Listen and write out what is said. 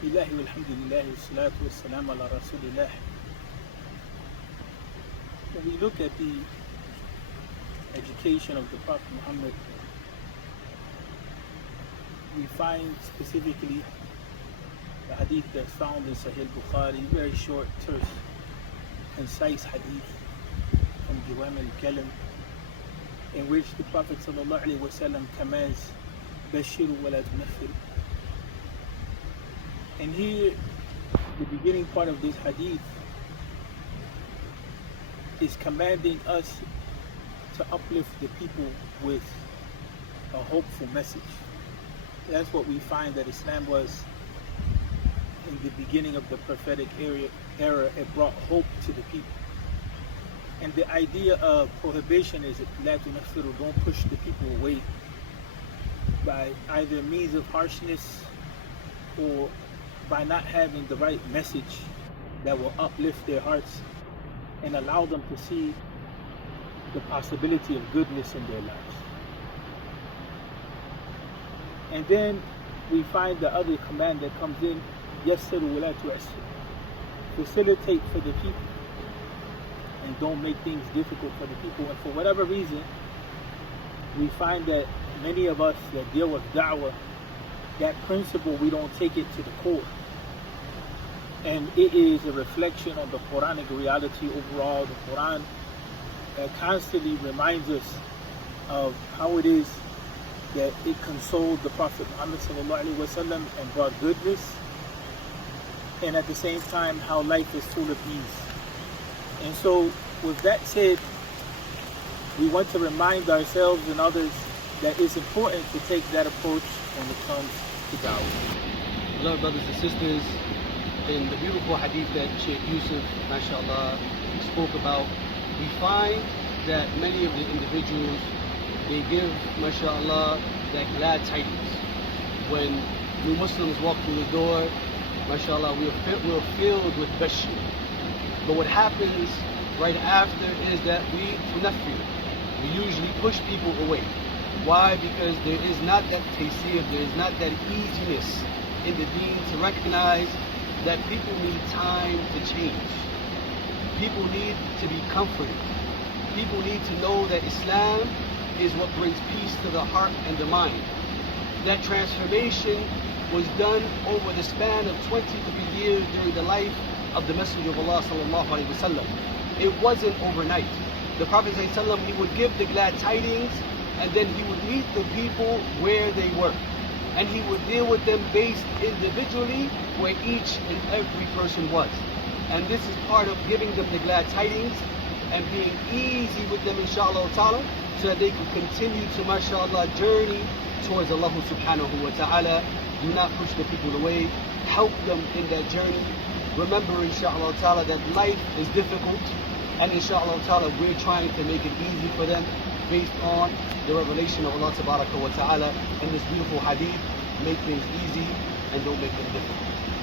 Bismillah walhamdulillah wassalatu wassalamu ala rasulillah. When we look at the education of the Prophet Muhammad, we find specifically the hadith that's found in Sahih Bukhari, very short, terse, concise hadith from Jawam al-Kalim, in which the Prophet ﷺ commands, Bashiru wa la tunaffiru. And here, the beginning part of this hadith is commanding us to uplift the people with a hopeful message. That's what we find that Islam was in the beginning of the prophetic era. It brought hope to the people. And the idea of prohibition is la tunaffiru, don't push the people away by either means of harshness or by not having the right message that will uplift their hearts and allow them to see the possibility of goodness in their lives. And then we find the other command that comes in, yassiru wa la tu'assiru, facilitate for the people and don't make things difficult for the people. And for whatever reason, we find that many of us that deal with da'wah, that principle, we don't take it to the core. And it is a reflection on the Quranic reality overall. The Quran constantly reminds us of how it is that it consoled the Prophet Muhammad ﷺ and brought goodness, and at the same time how life is full of ease. And so with that said, we want to remind ourselves and others that it's important to take that approach when it comes to da'wah. Beloved brothers and sisters, in the beautiful hadith that Sheikh Yusuf, mashallah, spoke about, we find that many of the individuals, they give, mashallah, that glad tidings. When new Muslims walk through the door, mashallah, we're filled with bashir. But what happens right after is that we usually push people away. Why? Because there is not that taysir, there is not that easiness in the deen to recognize that people need time to change. People need to be comforted. People need to know that Islam is what brings peace to the heart and the mind. That transformation was done over the span of 23 years during the life of the Messenger of Allah sallallahu alaihi wasallam. It wasn't overnight. The Prophet ﷺ, he would give the glad tidings, and then he would meet the people where they were. And he would deal with them based individually where each and every person was. And this is part of giving them the glad tidings and being easy with them, inshallah ta'ala, so that they can continue to, mashallah, journey towards Allah subhanahu wa ta'ala. Do not push the people away. Help them in that journey. Remember, inshallah ta'ala, that life is difficult, and inshallah ta'ala, we're trying to make it easy for them based on the revelation of Allah tabaraka wa ta'ala in this beautiful hadith. Make things easy and don't make them difficult.